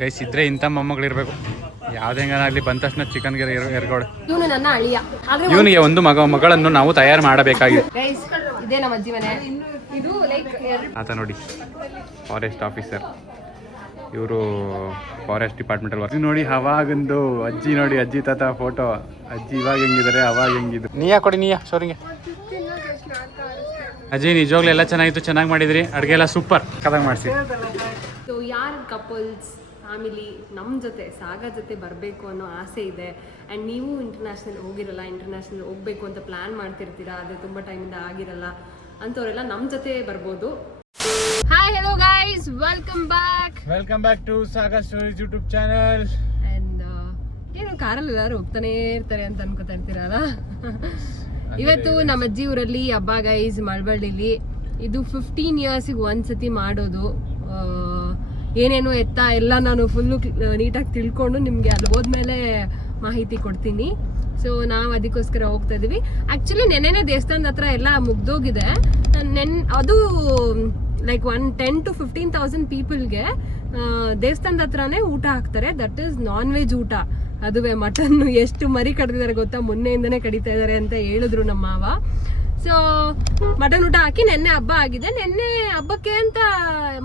Guys ಇದ್ರೆ ಇಂಥ ಮೊಮ್ಮಗಳಿರ್ಬೇಕು. ಯಾವುದೇ ಆಗಲಿ ಬಂದ ತಕ್ಷಣ ಚಿಕನ್ಗೆ ಎರ್ಗೋಳು. ಇವನು ನನ್ನ ಅಳಿಯ. ಇವನಿಗೆ ಒಂದು ಮಗಳನ್ನು ನಾವು ತಯಾರು ಮಾಡಬೇಕಾಗಿದೆ. ಇದೇ ನಮ್ಮ ಅಜ್ಜಿ ಮನೆ. ಇದು ಲೈಕ್ ಆತ ನೋಡಿ ಫಾರೆಸ್ಟ್ ಆಫೀಸರ್, ಇವರು ಫಾರೆಸ್ಟ್ ಡಿಪಾರ್ಟ್ಮೆಂಟಲ್ಲಿ ವರ್ಕ್. ನೋಡಿ ಅವಾಗಂದು ಅಜ್ಜಿ ನೋಡಿ, ಅಜ್ಜಿ ತಾತ ಫೋಟೋ. ಅಜ್ಜಿ ಇವಾಗ ಹೆಂಗಿದ್ದಾರೆ, ಅವಾಗ ಹೆಂಗಿದ್ರು. ನೀಯಾ ಕೊಡಿ, ನೀಯಾ ಶೋರಿಂಗೆ. ಅಜ್ಜಿ ನಿಜವಾಗ್ಲೂ ಎಲ್ಲ ಚೆನ್ನಾಗಿತ್ತು, ಚೆನ್ನಾಗಿ ಮಾಡಿದ್ರಿ. ಅಡುಗೆ ಎಲ್ಲ ಸೂಪರ್ ಕದಾಗ ಮಾಡಿಸಿ. ಸೊ ಯಾರು ಕಪಲ್ಸ್ ಫ್ಯಾಮಿಲಿ ನಮ್ಮ ಜೊತೆ ಸಾಗರ್ ಜೊತೆ ಬರಬೇಕು ಅನ್ನೋ ಆಸೆ ಇದೆ ಆ್ಯಂಡ್ ನೀವು ಇಂಟರ್ನ್ಯಾಷನಲ್ ಹೋಗಿರಲ್ಲ, ಇಂಟರ್ನ್ಯಾಷನಲ್ ಹೋಗಬೇಕು ಅಂತ ಪ್ಲ್ಯಾನ್ ಮಾಡ್ತಿರ್ತೀರಾ, ಅದು ತುಂಬ ಟೈಮಿಂದ ಆಗಿರಲ್ಲ ಅಂಥವರೆಲ್ಲ ನಮ್ಮ ಜೊತೆ ಬರ್ಬೋದು. Hi hello guys, welcome back to Sagar stories YouTube channel. And ಏನು ಕಾರಲ್ಲಿ ಎಲ್ಲರೂ ಹೋಗ್ತಾನೆ ಇರ್ತಾರೆ ಅಂತ ಅನ್ಕೋತಾ ಇರ್ತೀರಲ್ಲ. ಇವತ್ತು ನಮ್ಮ ಅಜ್ಜಿ ಊರಲ್ಲಿ ಹಬ್ಬ ಗೈಸ್, ಮಳವಳ್ಳಿಲಿ. ಇದು 15 ಇಯರ್ಸಿಗೆ ಒಂದ್ಸತಿ ಮಾಡೋದು. ಏನೇನು ಎತ್ತ ಎಲ್ಲ ನಾನು ಫುಲ್ಲು ನೀಟಾಗಿ ತಿಳ್ಕೊಂಡು ನಿಮಗೆ ಅಲ್ಲಿ ಹೋದ್ಮೇಲೆ ಮಾಹಿತಿ ಕೊಡ್ತೀನಿ. ಸೊ ನಾವು ಅದಕ್ಕೋಸ್ಕರ ಹೋಗ್ತಾ ಇದೀವಿ. ಆ್ಯಕ್ಚುಲಿ ನೆನ್ನೆನೇ ದೇವಸ್ಥಾನದ ಹತ್ರ ಎಲ್ಲ ಮುಗ್ದೋಗಿದೆ. ಅದು ಲೈಕ್ 10,000 to 15,000 ಪೀಪಲ್ಗೆ ದೇವಸ್ಥಾನದ ಹತ್ರನೇ ಊಟ ಹಾಕ್ತಾರೆ. ದಟ್ ಈಸ್ ನಾನ್ ವೆಜ್ ಊಟ. ಅದುವೇ ಮಟನ್ ಎಷ್ಟು ಮರಿ ಕಡಿದಿದ್ದಾರೆ ಗೊತ್ತಾ, ಮೊನ್ನೆಯಿಂದನೇ ಕಡಿತಾ ಇದ್ದಾರೆ ಅಂತ ಹೇಳಿದ್ರು ನಮ್ಮ ಮಾವ. ಸೊ ಮಟನ್ ಊಟ ಹಾಕಿ ನೆನ್ನೆ ಹಬ್ಬ ಆಗಿದೆ. ನೆನ್ನೆ ಹಬ್ಬಕ್ಕೆ ಅಂತ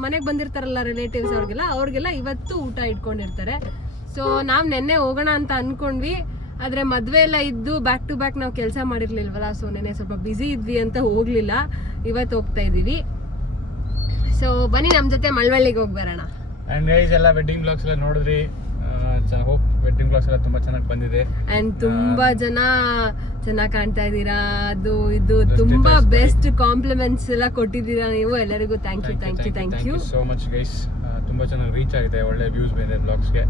ಮನೆಗೆ ಬಂದಿರ್ತಾರಲ್ಲ ರಿಲೇಟಿವ್ಸ್, ಅವ್ರಿಗೆಲ್ಲ ಇವತ್ತು ಊಟ ಇಟ್ಕೊಂಡಿರ್ತಾರೆ. ಸೊ ನಾವು ನೆನ್ನೆ ಹೋಗೋಣ ಅಂತ ಅನ್ಕೊಂಡ್ವಿ, ಆದರೆ ಮದುವೆ ಎಲ್ಲ ಇದ್ದು ಬ್ಯಾಕ್ ಟು ಬ್ಯಾಕ್ ನಾವು ಕೆಲಸ ಮಾಡಿರ್ಲಿಲ್ವಲ್ಲ. ಸೊ ನೆನ್ನೆ ಸ್ವಲ್ಪ ಬ್ಯುಸಿ ಇದ್ವಿ ಅಂತ ಹೋಗ್ಲಿಲ್ಲ. ಇವತ್ತು ಹೋಗ್ತಾ ಇದೀವಿ. ಸೊ ಬನ್ನಿ ನಮ್ಮ ಜೊತೆ ಮಳವಳ್ಳಿಗೆ ಹೋಗಿ ಬರೋಣ. ಅಂಡ್ ಗೈಸ್ ಎಲ್ಲ ವೆಡ್ಡಿಂಗ್ ಬ್ಲಾಗ್ಸ್ ಎಲ್ಲ ನೋಡಿದ್ರಿ. ಹೋಪ್ ವೆಡ್ಡಿಂಗ್ ಬ್ಲಾಗ್ಸ್ ಎಲ್ಲ ತುಂಬಾ ಚೆನ್ನಾಗಿ ಬಂದಿದೆ. ಅಂಡ್ ತುಂಬಾ ಜನ ಚೆನ್ನಾಗಿ ಕಾಣ್ತಾ ಇದ್ದೀರಾ. ಅದು ಇದು ತುಂಬಾ ಬೆಸ್ಟ್ ಕಾಂಪ್ಲಿಮೆಂಟ್ಸ್ ಎಲ್ಲ ಕೊಟ್ಟಿದ್ದೀರಾ ನೀವು ಎಲ್ಲರಿಗೂ. Thank you so much guys. ತುಂಬಾ ಚೆನ್ನಾಗಿ ರೀಚ್ ಆಗಿದೆ, ಒಳ್ಳೆ ವ್ಯೂಸ್ ಬಂದಿದೆ ಬ್ಲಾಗ್ಸ್ಗೆ.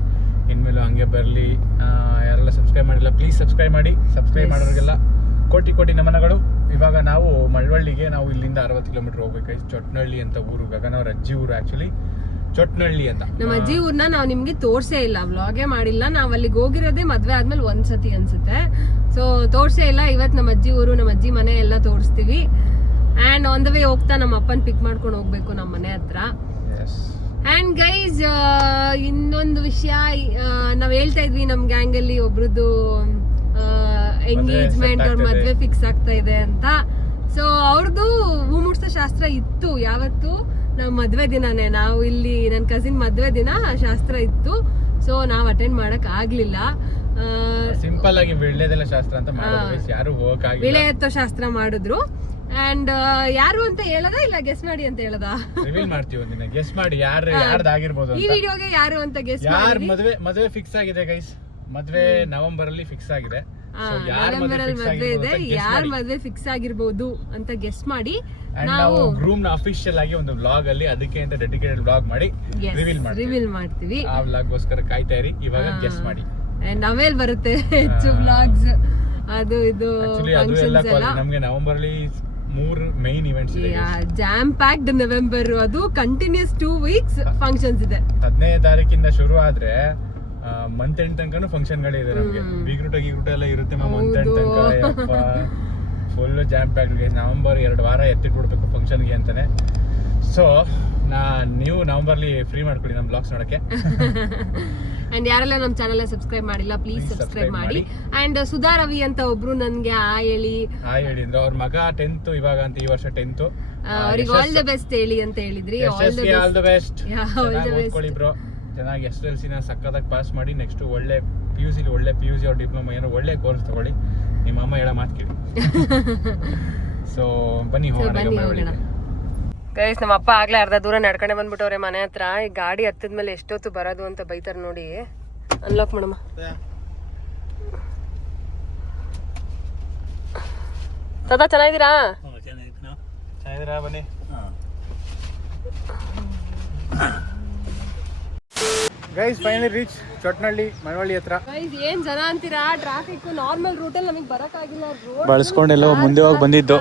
ಇನ್ಮೇಲೂ ಹಂಗೆ ಬರಲಿ. ಯಾರೆಲ್ಲ ಸಬ್ಸ್ಕ್ರೈಬ್ ಮಾಡಿಲ್ಲ ಪ್ಲೀಸ್ ಸಬ್ಸ್ಕ್ರೈಬ್ ಮಾಡಿ. ಸಬ್ಸ್ಕ್ರೈಬ್ ಮಾಡೋರಿಗೆಲ್ಲ ಕೋಟಿ ನಮನಗಳು. ಇವಾಗ ನಾವು ಮಳವಳ್ಳಿಗೆ, ನಾವು ಇಲ್ಲಿಂದ 60 ಕಿಲೋಮೀಟರ್ ಹೋಗ್ಬೇಕು. ಚೊಟ್ನಹಳ್ಳಿ ಅಂತ ಊರು, ಗಗನ ಅವ್ರ ಅಜ್ಜಿ ಊರು. ಆಕ್ಚುಲಿ ಚೊಟ್ನಹಳ್ಳಿ ಅಂತ ನಮ್ಮ ಅಜ್ಜಿ ಊರ್ನ ನಾವು ನಿಮ್ಗೆ ತೋರ್ಸೇ ಇಲ್ಲ, ವ್ಲಾಗೇ ಮಾಡಿಲ್ಲ. ನಾವ್ ಅಲ್ಲಿಗೆ ಹೋಗಿರೋದೇ ಮದ್ವೆ ಆದ್ಮೇಲೆ ಒಂದ್ಸತಿ ಅನ್ಸುತ್ತೆ. ಸೊ ತೋರ್ಸೇ ಇಲ್ಲ. ಇವತ್ತು ನಮ್ಮ ಅಜ್ಜಿ ಊರು, ನಮ್ಮ ಅಜ್ಜಿ ಮನೆ ಎಲ್ಲ ತೋರಿಸ್ತೀವಿ. ಅಂಡ್ ಆನ್ ದ ವೇ ಹೋಗ್ತಾ ನಮ್ಮ ಅಪ್ಪನ ಪಿಕ್ ಮಾಡ್ಕೊಂಡು ಹೋಗ್ಬೇಕು ನಮ್ಮ ಮನೆ ಹತ್ರ. ಅಂಡ್ ಗೈಸ್ ಇನ್ನೊಂದು ವಿಷಯ, ನಾವ್ ಹೇಳ್ತಾ ಇದ್ವಿ ನಮ್ ಗ್ಯಾಂಗ್ ಅಲ್ಲಿ ಒಬ್ರದ್ದು ಎಂಗೇಜ್ಮೆಂಟ್ ಅವ್ರ ಮದ್ವೆ ಫಿಕ್ಸ್ ಆಗ್ತಾ ಇದೆ ಅಂತ. ಸೊ ಅವ್ರದ್ದು ಹೂ ಮುಡ್ಸೋ ಶಾಸ್ತ್ರ ಇತ್ತು ಯಾವತ್ತು, ನಾವು ಮದ್ವೆ ದಿನಾನೇ. ನಾವು ಇಲ್ಲಿ ನನ್ನ ಕಸಿನ್ ಮದ್ವೆ ದಿನ ಶಾಸ್ತ್ರ ಇತ್ತು. ಸೊ ನಾವ್ ಅಟೆಂಡ್ ಮಾಡಕ್ ಆಗ್ಲಿಲ್ಲ. ಸಿಂಪಲ್ ಆಗಿ ವಿಳ್ಯದೆಲೆ ಶಾಸ್ತ್ರ ಅಂತ ಮಾಡಿದ್ರು, ಯಾರು ಹೋಗಕ್ಕಾಗಿಲ್ಲ. ವಿಳೆ ಎತ್ತೋ ಶಾಸ್ತ್ರ ಮಾಡಿದ್ರು. ಅಂಡ್ ಯಾರು ಅಂತ ಹೇಳದ ಇಲ್ಲ ಗೆಸ್ ಮಾಡಿ ಅಂತ ಹೇಳದ, ರಿವೀಲ್ ಮಾಡ್ತೀವಿ ಒಂದಿನ. ಗೆಸ್ ಮಾಡಿ ಯಾರ್ದಾಗಿರ್ಬೋದು ಈ ವಿಡಿಯೋಗೆ ಯಾರು ಅಂತ ಗೆಸ್ ಯಾರು. ಮದುವೆ ಫಿಕ್ಸ್ ಆಗಿದೆ ಗೈಸ್. ಮದ್ವೆ ನವೆಂಬರ್ ಅಲ್ಲಿ ಫಿಕ್ಸ್ ಆಗಿದೆ. ನವೆಂಬರ್ ಅಲ್ಲಿ ಮದ್ವೆ ಇದೆ. ಯಾರ್ ಮದ್ವೆ ಫಿಕ್ಸ್ ಆಗಿರ್ಬೋದು ಅಂತ ಗೆಸ್ ಮಾಡಿ ನಾವು ಗ್ರೂಮ್ ನ ಅಫಿಷಿಯಲ್ ಆಗಿ ಒಂದು ವ್ಲಾಗ್ ಅಲ್ಲಿ ಅದಕ್ಕೆ ಅಂತ ಡೆಡಿಕೇಟೆಡ್ ವ್ಲಾಗ್ ಮಾಡಿ ರಿವೀಲ್ ಮಾಡ್ತೀವಿ. ಆ ವ್ಲಾಗ್ ಗೋಸ್ಕರ ಕಾಯ್ತಾ ಇರಿ. ಇವಾಗ ಗೆಸ್ ಮಾಡಿ. ನವೇಲ್ ಬರುತ್ತೆ ಹೆಚ್ಚು ವ್ಲಾಗ್ಸ್. ಅದು ಇದು ನಮ್ಗೆ ನವೆಂಬರ್ ಅಲ್ಲಿ 3 ಮೈನ್ ಇವೆಂಟ್ಸ್ ಇದೆ. Jam packed November. ಅದು ಕಂಟಿನ್ಯೂಸ್ 2 weeks ಫಂಕ್ಷನ್ಸ್ ಇದೆ. 15ನೇ ತಾರೀಕಿಂದ ಶುರು ಆದ್ರೆ ಮಂತ್ ಎಂಡ್ ತನಕನೂ ಫಂಕ್ಷನ್ಗಳಿದೆ ನಮ್ಗೆ. ಬೀಗ್ರೂಟ ಎಲ್ಲ ಇರುತ್ತೆ ಮಂತ್ ಎಂಡ್ ತನಕ. Full jam packed guys. November 2 ವಾರ ಎತ್ತಿಟ್ಬಿಡ್ಬೇಕು ಫಂಕ್ಷನ್ಗೆ ಅಂತಾನೆ. ಸೊ ನೀವು ನವೆಂಬರ್ಲಿ ಫ್ರೀ ಮಾಡ್ಕೊಳ್ಳಿ ನಮ್ಮ ಬ್ಲಾಗ್ಸ್ ನೋಡಕ್ಕೆ. ಅಂಡ್ ಯಾರೆಲ್ಲ ನಮ್ಮ ಚಾನೆಲ್ ಸಬ್ಸ್ಕ್ರೈಬ್ ಮಾಡಿಲ್ಲ ಪ್ಲೀಸ್ ಸಬ್ಸ್ಕ್ರೈಬ್ ಮಾಡಿ. ಅಂಡ್ ಸುಧಾ ರವಿ ಅಂತ ಒಬ್ರು ನನ್ಗೆ ಹೇಳಿ ಅಂದ್ರೆ ಅವ್ರ ಮಗ 10th ಇವಾಗ ಅಂತ, ಈ ವರ್ಷ 10th. ಅವ್ರಿಗೆ ಆಲ್ ದ ಬೆಸ್ಟ್ ಹೇಳಿ ಅಂತ ಹೇಳಿದ್ರಿ. All the best. ಓದ್ಕೊಳ್ಳಿ ಬ್ರೋ, ಚೆನ್ನಾಗಿ SSLC ನ ಸಕ್ಕತ್ತಾಗಿ ಪಾಸ್ ಮಾಡಿ. ನೆಕ್ಸ್ಟ್ ಒಳ್ಳೆ PUC ಅವ್ರ ಡಿಪ್ಲೊಮಾ ಏನೋ ಒಳ್ಳೆ ಕೋರ್ಸ್ ತಗೊಳ್ಳಿ. ನಿಮ್ಮ ಅಮ್ಮ ಹೇಳೋ ಮಾತು ಕೇಳಿ. ಸೊ ಬನ್ನಿ ಹೋಗೋಣ ಗೈಸ್. ನಮ್ಮ ಅಪ್ಪ ಆಗ್ಲೇ ಅರ್ಧ ದೂರ ನಡ್ಕೊಂಡೆ ಬಂದ್ಬಿಟ್ಟವ್ರೆ ಮನೆ ಹತ್ರ. ಈ ಗಾಡಿ ಹತ್ತದ್ಮೇಲೆ ಎಷ್ಟೊತ್ತು ಬರೋದು ಅಂತ ಬೈತಾರೆ ನೋಡಿ. ಅನ್ಲಾಕ್ ಮಾಡಮ್ಮ. ಸದಾ ಚೆನ್ನಾಗಿದ್ದೀರಾ? ಬನ್ನಿ. ಗೈಸ್ ಫೈನಲಿ ರೀಚ್ ಚೊಟ್ನಹಳ್ಳಿ, ಮಳವಳ್ಳಿ ಹತ್ರ. ಗೈಸ್ ಏನ್ ಜನ ಅಂತೀರಾ, ಟ್ರಾಫಿಕ್. ನಾರ್ಮಲ್ ರೂಟಲ್ಲಿ ನಮಗೆ ಬರಕ್ಕಾಗಿಲ್ಲ. ಬಳಸ್ಕೊಂಡೆಲ್ಲ ಮುಂದೆ ಹೋಗಿ ಬಂದಿದ್ದು,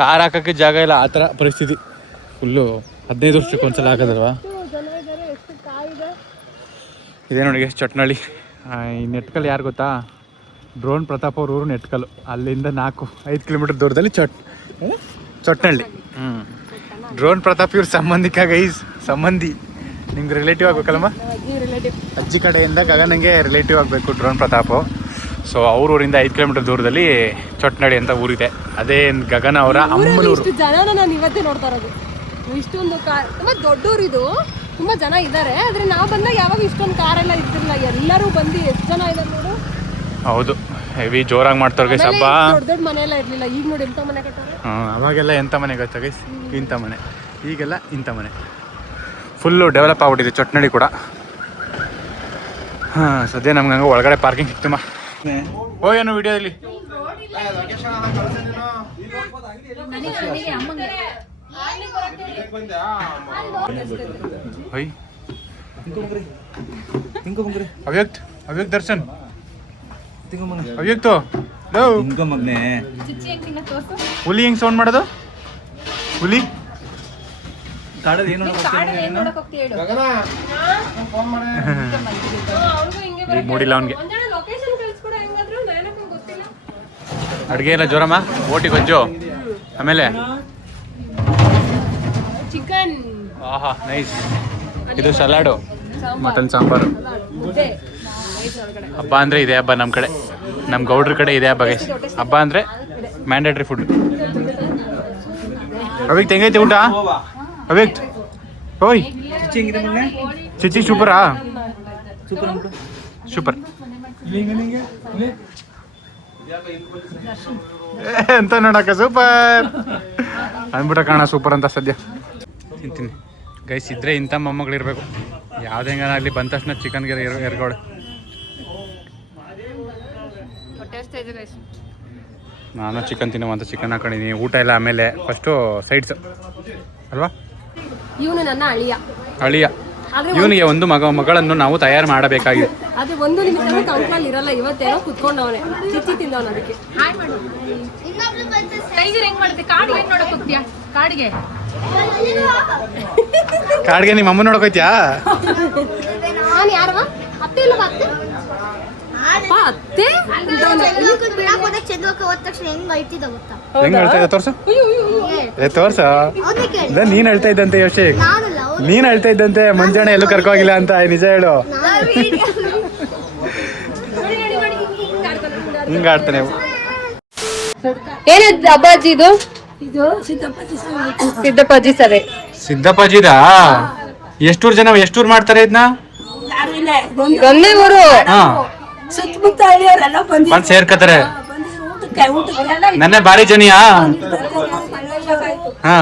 ಕಾರ್ ಹಾಕಕ್ಕೆ ಜಾಗ ಇಲ್ಲ, ಆ ಥರ ಪರಿಸ್ಥಿತಿ. ಫುಲ್ಲು 15 ವರ್ಷಕ್ಕೆ ಒಂದ್ಸಲ ಹಾಕೋದಲ್ವಾ. ಇದೇ ನೋಡಿ ಚೊಟ್ನಹಳ್ಳಿ. ಈ ನೆಟ್ಕಲ್ ಯಾರು ಗೊತ್ತಾ, ಡ್ರೋನ್ ಪ್ರತಾಪ್ ಅವ್ರ ಊರು ನೆಟ್ಕಲ್. ಅಲ್ಲಿಂದ 4-5 ಕಿಲೋಮೀಟರ್ ದೂರದಲ್ಲಿ ಚೊಟ್ನಹಳ್ಳಿ. ಡ್ರೋನ್ ಪ್ರತಾಪ್ ಇವ್ರ ಸಂಬಂಧಿಕ ಗೈಸ್, ಸಂಬಂಧಿ. ನಿಮ್ಗೆ ರಿಲೇಟಿವ್ ಆಗ್ಬೇಕಲ್ಲಮ್ಮ? ಅಜ್ಜಿ ರಿಲೇಟಿವ್. ಅಜ್ಜಿ ಕಡೆಯಿಂದ ಗಗನಂಗೆ ರಿಲೇಟಿವ್ ಆಗಬೇಕು ಡ್ರೋನ್ ಪ್ರತಾಪ್. ಸೊ ಅವ್ರ ಊರಿಂದ 5 ಕಿಲೋಮೀಟರ್ ದೂರದಲ್ಲಿ ಚೊಟ್ನಳ್ಳಿ ಅಂತ ಊರಿದೆ. ಅದೇ ಗಗನ ಅವರ ಅಮ್ಮನೂರು. ಇಷ್ಟು ಜನನ ನಾನು ಇವತ್ತೇ ನೋಡ್ತಾ ಇರೋದು. ಇಷ್ಟೊಂದು ತುಂಬ ದೊಡ್ಡೂರು ಇದು, ತುಂಬ ಜನ ಇದ್ದಾರೆ. ಆದರೆ ನಾವು ಬಂದಾಗ ಯಾವಾಗ ಇಷ್ಟೊಂದು ಕಾರೆಲ್ಲ ಇರ್ತಿರಲಿಲ್ಲ. ಎಲ್ಲರೂ ಬಂದು ಎಷ್ಟು ಜನ ಇದ್ದಾರೆ ನೋಡು. ಹೌದು, ಹೆವಿ ಜೋರಾಗಿ ಮಾಡ್ತಾರೆ ಗೈಸ್ ಹಬ್ಬ. ದೊಡ್ಡ ಮನೆ ಎಲ್ಲ ಇರಲಿಲ್ಲ. ಈಗ ನೋಡಿ ಎಂಥ ಮನೆ ಕಟ್ಟಾರೆ. ಅವಾಗೆಲ್ಲ ಎಂಥ ಮನೆ ಗೊತ್ತಾ ಗೈಸ್? ಇಂಥ ಮನೆ. ಈಗೆಲ್ಲ ಇಂಥ ಮನೆ. ಫುಲ್ಲು ಡೆವಲಪ್ ಆಗ್ಬಿಟ್ಟಿದೆ ಚೊಟ್ನಳ್ಳಿ ಕೂಡ. ಸದ್ಯ ನಮ್ಗೆ ಹಂಗೆ ಒಳಗಡೆ ಪಾರ್ಕಿಂಗ್ ಸಿಕ್ತಮ್ಮ. ಏನು ವಿಡಿಯೋದಲ್ಲಿ ಅವ್ಯಕ್ತ್ ಅವ್ಯಕ್ತ್ ದರ್ಶನ್ ಅವ್ಯಕ್ತು ಹುಲಿ ಹೆಂಗ್ ಸೌಂಡ್ ಮಾಡೋದು? ಹುಲಿ ಈಗ ಮೂಡಿಲ್ಲ ಅವನಿಗೆ. ಅಡುಗೆ ಎಲ್ಲ ಜೋರಮ್ಮ, ಓಟಿ ಗೊಜ್ಜು, ಆಮೇಲೆ ಚಿಕನ್, ಆಹಾ ನೈಸ್. ಇದು ಸಲಾಡು, ಮಟನ್ ಸಾಂಬಾರು. ಹಬ್ಬ ಅಂದರೆ ಇದೆ ಹಬ್ಬ ನಮ್ಮ ಕಡೆ, ನಮ್ಮ ಗೌಡ್ರ ಕಡೆ ಇದೆ ಹಬ್ಬ ಗೈಸ್. ಹಬ್ಬ ಅಂದರೆ ಮ್ಯಾಂಡೇಟ್ರಿ ಫುಡ್. ಅವಿಕ್ ಹೆಂಗೈತೆ ಊಟ? ಅವಿಕ್ ಓಯ್ ಚಿಚ್ಚಿ ಸೂಪರಾ? ಸೂಪರ್ ಎಂತ ನೋಡಕ್ಕ ಸೂಪರ್ ಅಂದ್ಬಿಟ್ಟ ಕಾಣ ಸೂಪರ್ ಅಂತ. ಸದ್ಯ ತಿಂತೀನಿ ಗೈಸ್. ಇದ್ರೆ ಇಂಥ ಮೊಮ್ಮಗಳಿರ್ಬೇಕು. ಯಾವ್ದು ಹೆಂಗಾಗಲಿ ಬಂದ ತಕ್ಷಣ ಚಿಕನ್ಗೆ ಎರ್ಗೋಳು. ನಾನು ಚಿಕನ್ ತಿನ್ನುವಂತ ಚಿಕನ್ ಹಾಕೊಂಡಿದ್ದೀನಿ. ಊಟ ಎಲ್ಲ ಆಮೇಲೆ, ಫಸ್ಟು ಸೈಡ್ಸ್ ಅಲ್ವಾ? ಇವನು ನನ್ನ ಅಳಿಯ. ಅಳಿಯ ಇವನಿಗೆ ಒಂದು ಮಗಳನ್ನು ನಾವು ತಯಾರು ಮಾಡಬೇಕಾಗಿದೆ. ಅದು ಒಂದು ನಿಮಿಷ ಕಂಟ್ರೋಲ್ ಇರಲ್ಲ. ಇವತ್ತೇನೋ ಕುತ್ಕೊಂಡವನೆ ಚಿಚ್ಚಿ ತಿಂದವನು. ಅದಕ್ಕೆ ಕಾಡಿಗೆ ನಿಮ್ಮ ಅಮ್ಮ ನೋಡಕೋಯ್ತ್ಯಾ? ನಾನು ಯಾರವ ಅತ್ತೆ ಇಲ್ಲ ಅತ್ತೆ ಹೆಂಗ್ ಹೇಳ್ತಾ ಇದ್ದ ತೋರ್ಸು, ತೋರ್ಸ. ನೀನ್ ಹೇಳ್ತಾ ಇದ್ದಂತೆ ಯೋಶಿ, ನೀನ್ ಹೇಳ್ತಾ ಇದ್ದಂತೆ ಮಂಜಣ್ಣ ಎಲ್ಲೂ ಕರ್ಕೋಗಿಲ್ಲ ಅಂತ. ನಿಜ ಹೇಳು. ಹಿಂಗ ಆಡ್ತಾನೆ. ಏನಿದ್ ಅಬ್ಬಾಜಿ ಇದು? ಸಿದ್ದಪ್ಪಾಜಿ ಸರಿ. ಸಿದ್ದಪ್ಪಾಜಿದಾ? ಎಷ್ಟೂರ್ ಜನ ಎಷ್ಟೂರ್ ಮಾಡ್ತಾರೆ ಇದನ್ನ? ಒಂದೇ ಊರು. ಸುತ್ತಮುತ್ತ ಹಳ್ಳಿಯವರೆಲ್ಲ ಬಂದ್ ಸೇರ್ಕತಾರೆ. ನನ್ನ ಬಾರಿ ಜನಿಯಾ? ಹಾ,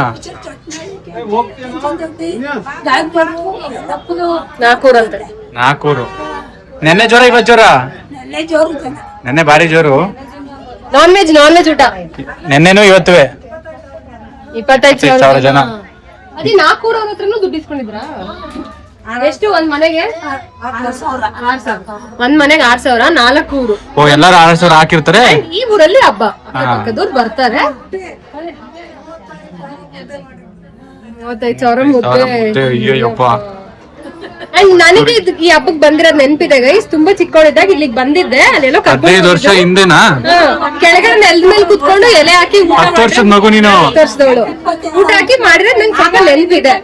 ನಾಲ್ಕೂರು. ನೆನ್ನೆ ಜ್ವರ ಇವತ್ತು ಜ್ವರ? ನೆನ್ನೆ ಬಾರಿ ಜೋರು. ನಾನ್ ವೆಜ್ ಊಟ ನೆನ್ನೆನೂ ಇವತ್ತುವೆ 25,000 ಜನ. ಅದೇ 4 ಅವ್ರ ಹತ್ರನೂ ದುಡ್ಡು ಇಸ್ಕೊಂಡಿದ್ರಾ? ಎಷ್ಟು ಒಂದ್ ಮನೆಗೆ? 6,000. ಒಂದ್ ಮನೆಗೆ 6,000, 4 ಊರು. ಓ, ಎಲ್ಲಾರು 6,000 ಹಾಕಿರ್ತಾರೆ. ಈ ಊರಲ್ಲಿ ಹಬ್ಬ ಪಕ್ಕದವ್ರು ಬರ್ತಾರೆ. 35,000 ಮುದ್ದೆ. ಅಯ್ಯಪ್ಪ. ಅಂಡ್ ನನಗೆ ಈ ಹಬ್ಬಕ್ಕೆ ಬಂದಿರೋದ್ ನೆನ್ಪಿದೆ ಗೈಸ್. ತುಂಬಾ ಚಿಕ್ಕವಳಿದ್ದಾಗ ಇಲ್ಲಿಗೆ ಬಂದಿದ್ದೆ. ಅಲ್ಲೆಲ್ಲೋ 15 ವರ್ಷ ಹಿಂದೆನಾ? ಕೆಳಗಡೆ ನೆಲದ ಮೇಲೆ ಕುತ್ಕೊಂಡು ಎಲೆ ಹಾಕಿ 10 ವರ್ಷದ ಮಗು ನೀನು. 10 ವರ್ಷದವಳು ಊಟ ಹಾಕಿ ಮಾಡಿದ್ರೆ ನಂಗೆ ಸ್ವಲ್ಪ ನೆನ್ಪಿದೆ.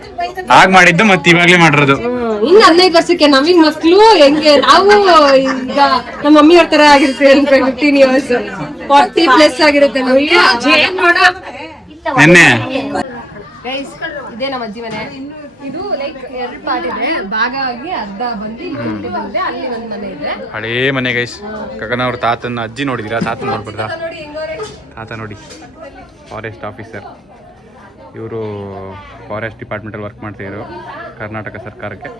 ಆಗ್ ಮಾಡಿದ್ದು ಮತ್ತೆ ಇವಾಗ್ಲೇ ಮಾಡಿರೋದು. ಹಿಂಗ 15 ವರ್ಷಕ್ಕೆ ನಮಗ್ ಮಕ್ಳು ಹೆಂಗೆ ನಾವು ಈಗ ನಮ್ಮ ಮಮ್ಮಿ ಅವ್ರ ತರ ಆಗಿರ್ತೀವಿ. 15 years 40+ ಆಗಿರುತ್ತೆ ನಮಗೆ. ನೆನ್ನೆ ಇದೇ ನಮ್ಮ ಅಜ್ಜಿ ಮನೆ. ಇದು ಲೈಕ್ 2 ಪಾರ್ಟ್ ಇದೆ. ಭಾಗ ಆಗಿ ಅರ್ಧ ಬಂದು ಬಂದೆ. ಅಲ್ಲಿ ಒಂದ್ ಮನೆ ಇದೆ, ಹಳೇ ಮನೆ ಗೈಸ್. ಗಗನ ಅವ್ರ ತಾತನ ಅಜ್ಜಿ ನೋಡಿದಿರಾ? ತಾತನ ನೋಡ್ಬಿಡ್ದ? ತಾತ ನೋಡಿ, ಫಾರೆಸ್ಟ್ ಆಫೀಸರ್ ಇವರು. ಫಾರೆಸ್ಟ್ ಡಿಪಾರ್ಟ್ಮೆಂಟಲ್ಲಿ ವರ್ಕ್ ಮಾಡ್ತಿದ್ರು ಕರ್ನಾಟಕ ಸರ್ಕಾರಕ್ಕೆ.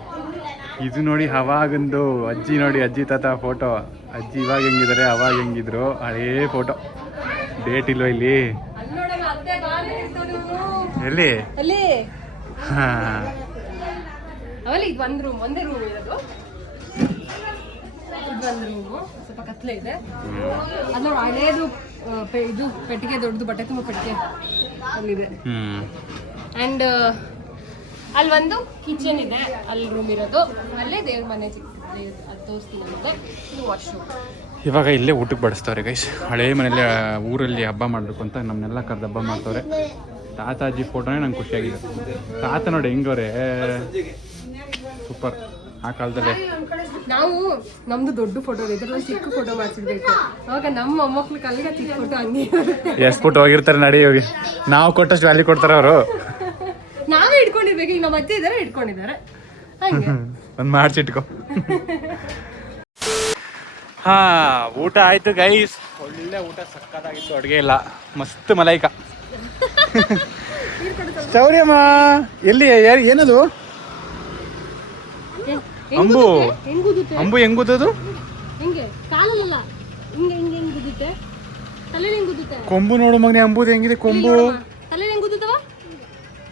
ಇದು ನೋಡಿ ಅವಾಗಂದು ಅಜ್ಜಿ ನೋಡಿ, ಅಜ್ಜಿ ತಾತ ಫೋಟೋ. ಅಜ್ಜಿ ಇವಾಗ ಹೆಂಗಿದ್ದಾರೆ, ಅವಾಗ ಹೆಂಗಿದ್ರು, ಹಳೇ ಫೋಟೋ. ಡೇಟ್ ಇಲ್ವ ಇಲ್ಲಿ? ಎಲ್ಲಿ? ಅಲ್ಲಿ ಹಾ, ಆಮೇಲೆ ಇದು ಒಂದ್ ರೂಮ್, ಒಂದೇ ರೂಮ್ ಇರೋದು. ಇದು ಒಂದು ರೂಮು, ಸ್ವಲ್ಪ ಕತ್ಲೆ ಇದೆ. ಅದ್ರ ಹಳೇದು ಇದು ಪೆಟ್ಟಿಗೆ, ದೊಡ್ಡದು ಬಟ್ಟೆ ತುಂಬ ಪೆಟ್ಟಿಗೆ ಅಲ್ಲಿದೆ. ಅಂಡ್ ಅಲ್ಲಿ ಒಂದು ಕಿಚನ್ ಇದೆ, ಅಲ್ಲಿ ರೂಮ್ ಇರೋದು. ಅಲ್ಲೇ ದೇವ್ರ ಮನೆ ಅದು ತೋರಿಸ್ತೀನಿ. ಇದು ವಾಶ್ರೂಮ್. ಇವಾಗ ಇಲ್ಲೇ ಊಟಕ್ಕೆ ಬಡಿಸ್ತವ್ರೆ ಗೈಸ್. ಹಳೇ ಮನೇಲಿ ಊರಲ್ಲಿ ಹಬ್ಬ ಮಾಡಬೇಕು ಅಂತ ನಮ್ಮನ್ನೆಲ್ಲ ಕರೆದು ಹಬ್ಬ ಮಾಡ್ತವ್ರೆ. ತಾತಾಜಿ ಫೋಟೋನೇ ನಂಗೆ ಖುಷಿಯಾಗಿದೆ. ತಾತ ನೋಡಿ ಹೆಂಗವ್ರೆ. ಸೂಪರ್ ಆ ಕಾಲದಲ್ಲಿ. ನಾವು ನಮ್ದು ದೊಡ್ಡ ಫೋಟೋ ಇದ್ರಲ್ಲಿ ಚಿಕ್ಕ ಫೋಟೋ ಮಾಡ್ಸಿರ್ಬೇಕು, ಅವಾಗ ನಮ್ಮ ಮೊಮ್ಮಕ್ಳು ಕಲ್ಲಿಗೆ ಚಿಕ್ಕ ಫೋಟೋ ಹಂಗೆ ಎಸ್ಬಿಟ್ಟು ಹೋಗಿರ್ತಾರೆ ನಡಿ ಹೋಗಿ, ನಾವು ಕೊಟ್ಟಷ್ಟು ವ್ಯಾಲ್ಯೂ ಕೊಡ್ತಾರೆ ಅವರು. ನಾವೇ ಇಟ್ಕೊಂಡಿರ್ಬೇಕು, ಈಗ ನಮ್ಮ ಅಜ್ಜಿ ಇದಾರೆ ಇಟ್ಕೊಂಡಿದ್ದಾರೆ ಹಂಗೆ. ಒಂದು ಮಾಡಿಸಿಟ್ಕೊ. ಹಾ, ಊಟ ಆಯ್ತು ಗೈಸ್, ಒಳ್ಳೆ ಊಟ, ಸಕ್ಕತ್ತಾಗಿತ್ತು, ಅಡುಗೆ ಇಲ್ಲ, ಮಸ್ತ್ ಮಲೈಕ. ಶೌರ್ಯಮ್ಮ ಎಲ್ಲಿ ಏನದು ಅಂಬು? ಅಂಬು ಹೆಂಗ್ ಗುದ್ದೋದು? ಹೆಂಗೆ ಕಾಲಲ್ಲ, ಹಿಂಗೆ ಹಿಂಗೆ ಹೆಂಗ್ ಗುದ್ದುತ್ತೆ, ತಲೆ ಹೆಂಗ್ ಗುದ್ದುತ್ತೆ. ಕೊಂಬು ನೋಡು ಮಗನೆ, ಅಂಬುದು ಹೆಂಗಿದೆ ಕೊಂಬು, ತಲೆ ಹೆಂಗ್ ಗುದ್ದುತ್ತವ,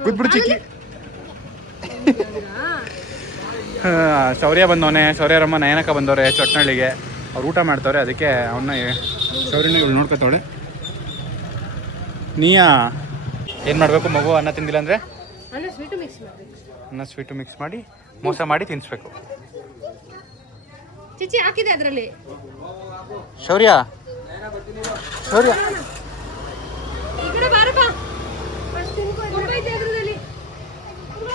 ಗುದ್ಬಿಡು ಚಿಕ್ಕಿ. ಶೌರ್ಯ ಬಂದವನೆ, ಶೌರ್ಯರಮ್ಮ ನಯನಕ ಬಂದವ್ರೆ ಚೊಟ್ನಳ್ಳಿಗೆ, ಅವ್ರು ಊಟ ಮಾಡ್ತವ್ರೆ, ಅದಕ್ಕೆ ಅವನ್ನ ಶೌರ್ಯನ ಇವಳು ನೋಡ್ಕೊತಾವಳೆ. ನೀಯಾ ಏನು ಮಾಡಬೇಕು ಮಗು? ಅನ್ನ ತಿಂದಿಲ್ಲ ಅಂದರೆ ಅನ್ನ ಸ್ವೀಟು ಮಿಕ್ಸ್ ಮಾಡಬೇಕು, ಅನ್ನ ಸ್ವೀಟು ಮಿಕ್ಸ್ ಮಾಡಿ ಮೋಸ ಮಾಡಿ ತಿನ್ನಿಸ್ಬೇಕು. ಚಿಚ್ಚಿ ಹಾಕಿದೆ ಅದರಲ್ಲಿ. ಶೌರ್ಯ ಶೌರ್ಯ ಈ ಕಡೆ ಬಾರಪ್ಪ, ಫಸ್ಟ್ ತಿನ್ಕೋ, ತುಂಬೈತೆ ಅದರಲ್ಲಿ.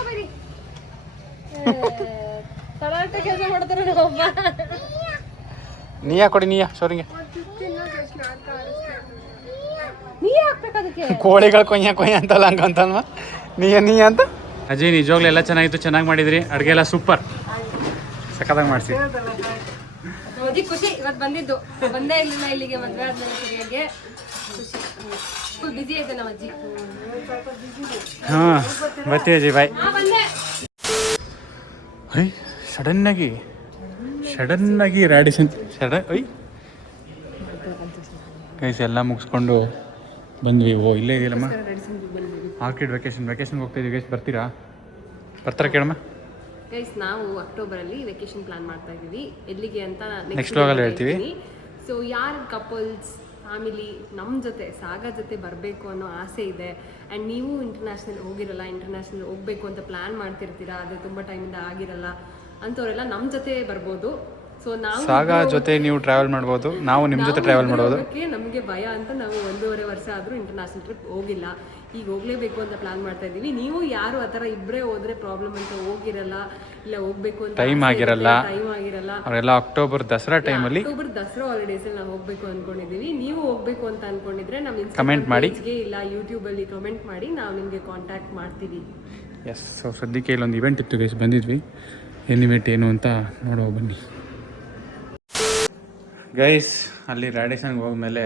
ಬರಿ ತಡಾಟೆ ಕೆಲಸ ಮಾಡ್ತಾರೆ ಒಬ್ಬ. ನೀಯಾ ಕೊಡಿ, ನೀಯಾ ಶೌರ್ಯಂಗೆ. ನೀ ಹಾಕ್ಬೇಕು ಅದಕ್ಕೆ. ಕೋಳಿಗಳು ಕೊಯ್ಯ ಕೊಯ್ಯ ಅಂತಲ್ಲ ಹಂಗಂತಲ್ವ, ನೀಯ ಅಂತ. ಅಜ್ಜಿ ನಿಜವಾಗ್ಲೂ ಎಲ್ಲ ಚೆನ್ನಾಗಿತ್ತು, ಚೆನ್ನಾಗಿ ಮಾಡಿದ್ರಿ, ಅಡುಗೆ ಎಲ್ಲ ಸೂಪರ್, ಸಖತ್ತಾಗಿ ಮಾಡಿಸಿ. ಅಜ್ಜಿ ಖುಷಿ ಇವತ್ತು ಬಂದಿದ್ದು, ಬಂದೇ ಇರಲಿಲ್ಲ ಇಲ್ಲಿಗೆ ಮದುವೆ ಆದ್ಮೇಲೆ ಸರಿಯಾಗಿ. ಖುಷಿ, ಫುಲ್ ಬಿಸಿ ಐತೆ ನಮ್ಮ ಅಜ್ಜಿ. ಹಾಂ ಬರ್ತೀವಿ ಅಜ್ಜಿ, ಬಾಯ್. ಬಂದೆ. ಐ ಸಡನ್ನಾಗಿ ರ್ಯಾಡಿಷನ್ ಕೈಸ್ ಎಲ್ಲ ಮುಗಿಸ್ಕೊಂಡು ಬಂದ್ವಿ. ಓ ಇಲ್ಲೇ ಇದೆಯಲ್ಲಮ್ಮ ಆರ್ಕಿಡ್ ವೆಕೇಶನ್ಗೆ ಹೋಗ್ತಾಯಿದ್ವಿ ಗೈಸ್, ಬರ್ತಾರ ಕೇಳಮ್ಮ. ಗೈಸ್ ನಾವು ಅಕ್ಟೋಬರಲ್ಲಿ ವೆಕೇಶನ್ ಪ್ಲಾನ್ ಮಾಡ್ತಾ ಇದ್ದೀವಿ, ಎಲ್ಲಿಗೆ ಅಂತ ನೆಕ್ಸ್ಟ್ ವ್ಲಾಗಲ್ಲಿ ಹೇಳ್ತೀವಿ. ಸೊ ಯಾರು ಕಪಲ್ಸ್ ಫ್ಯಾಮಿಲಿ ನಮ್ಮ ಜೊತೆ ಸಾಗರ್ ಜೊತೆ ಬರಬೇಕು ಅನ್ನೋ ಆಸೆ ಇದೆ, ಆ್ಯಂಡ್ ನೀವು ಇಂಟರ್ನ್ಯಾಷನಲ್ ಹೋಗಿರಲ್ಲ, ಇಂಟರ್ನ್ಯಾಷನಲ್ ಹೋಗಬೇಕು ಅಂತ ಪ್ಲ್ಯಾನ್ ಮಾಡ್ತಿರ್ತೀರಾ, ಅದು ತುಂಬ ಟೈಮಿಂದ ಆಗಿರಲ್ಲ ಅಂಥವರೆಲ್ಲ ನಮ್ಮ ಜೊತೆ ಬರ್ಬೋದು. ಸೊ ನಾವು ಸಾಗರ್ ಜೊತೆ ನೀವು ಟ್ರಾವೆಲ್ ಮಾಡ್ಬೋದು, ನಾವು ನಿಮ್ಮ ಜೊತೆ ಟ್ರಾವೆಲ್ ಮಾಡ್ಬೋದು. ನಮಗೆ ಭಯ ಅಂತ ನಾವು 1.5 ವರ್ಷ ಆದರೂ ಇಂಟರ್ನ್ಯಾಷನಲ್ ಟ್ರಿಪ್ ಹೋಗಿಲ್ಲ, ಈಗ ಹೋಗಲೇಬೇಕು ಅಂತ ಪ್ಲಾನ್ ಮಾಡ್ತಾ ಇದ್ದೀವಿ. ನೀವು ಯಾರು ಆ ಥರ ಇಬ್ಬರೇ ಹೋದರೆ ಪ್ರಾಬ್ಲಮ್ ಅಂತ ಹೋಗಿರಲ್ಲ, ಇಲ್ಲ ಹೋಗಬೇಕು ಅಂತ ಟೈಮ್ ಆಗಿರಲ್ಲ, ಅವರೆಲ್ಲ ಅಕ್ಟೋಬರ್ ದಸರಾ ಟೈಮಲ್ಲಿ, ಅಕ್ಟೋಬರ್ ದಸರಾ ಹಾಲಿಡೇಸಲ್ಲಿ ನಾವು ಹೋಗಬೇಕು ಅಂದ್ಕೊಂಡಿದ್ದೀವಿ. ನೀವು ಹೋಗಬೇಕು ಅಂತ ಅಂದ್ಕೊಂಡಿದ್ರೆ ನಮ್ಮ ಕಮೆಂಟ್ ಮಾಡಿ, ಇಲ್ಲ ಯೂಟ್ಯೂಬಲ್ಲಿ ಕಮೆಂಟ್ ಮಾಡಿ, ನಾವು ನಿಮಗೆ ಕಾಂಟ್ಯಾಕ್ಟ್ ಮಾಡ್ತೀವಿ. ಎಸ್. ಸೊ ಸದ್ಯಕ್ಕೆ ಇಲ್ಲೊಂದು ಇವೆಂಟ್ ಇತ್ತು ಗೈಸ್, ಬಂದಿದ್ವಿ. ಏನು ಇವೆಂಟ್ ಏನು ಅಂತ ನೋಡುವ ಬನ್ನಿ ಗೈಸ್. ಅಲ್ಲಿ ರ್ಯಾಡಿಷನ್ಗೆ ಹೋದ್ಮೇಲೆ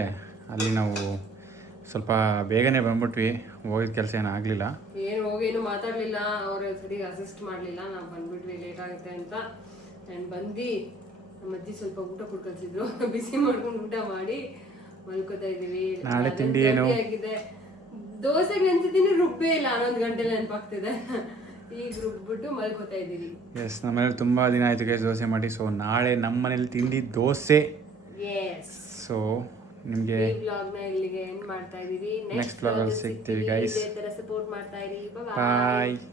ಅಲ್ಲಿ ನಾವು ಸ್ವಲ್ಪ ಬೇಗನೆ ಬಂದ್ಬಿಟ್ವಿ, ಹೋಗಿದ ಕೆಲಸ ಏನೂ ಆಗಲಿಲ್ಲ, ಏನು ಮಾತಾಡಲಿಲ್ಲ, ಅವ್ರ ಸರಿಗೆ ಅಸಿಸ್ಟ್ ಮಾಡಲಿಲ್ಲ, ನಾವು ಬಂದ್ಬಿಟ್ವಿ ಲೇಟ್ ಆಗುತ್ತೆ ಅಂತ. ಆ್ಯಂಡ್ ಬಂದು ನಮ್ಮ ಅಜ್ಜಿ ಸ್ವಲ್ಪ ಊಟ ಕೊಡ್ಕಲ್ಸಿದ್ರು, ಬಿಸಿ ಮಾಡ್ಕೊಂಡು ಊಟ ಮಾಡಿ ಮಲ್ಕೋತಾ ಇದ್ದೀವಿ. ನಾಳೆ ತಿಂಡಿ ಏನು ಆಗಿದೆ, ದೋಸೆಗೆ ನೆನ್ಸಿದ್ದೀನಿ, ರುಬ್ಬೇ ಇಲ್ಲ, 11 ಗಂಟೆಲಿ ನೆನಪಾಗ್ತಿದೆ, ಈಗ ರುಬ್ಬಿಟ್ಟು ಮಲ್ಕೋತಾ ಇದ್ದೀವಿ. ಎಸ್, ನಮ್ಮನೇಲಿ ತುಂಬ ದಿನ ಆಯಿತು ಗೈಸ್ ದೋಸೆ ಮಾಡಿ. ಸೊ ನಾಳೆ ನಮ್ಮ ಮನೇಲಿ ತಿಂಡಿ ದೋಸೆ. ಸೊ ನಿಮಗೆ ವ್ಲಾಗ್ನ ಇಲ್ಲಿಗೆ ಎಂಡ್ ಮಾಡ್ತಾ ಇದೀವಿ. ನೆಕ್ಸ್ಟ್ ವ್ಲಾಗಲ್ಲಿ ಸಿಗ್ತೀವಿ ಗೈಸ್. ಸಪೋರ್ಟ್ ಮಾಡ್ತಾ ಇರಿ. ಬಾಯ್.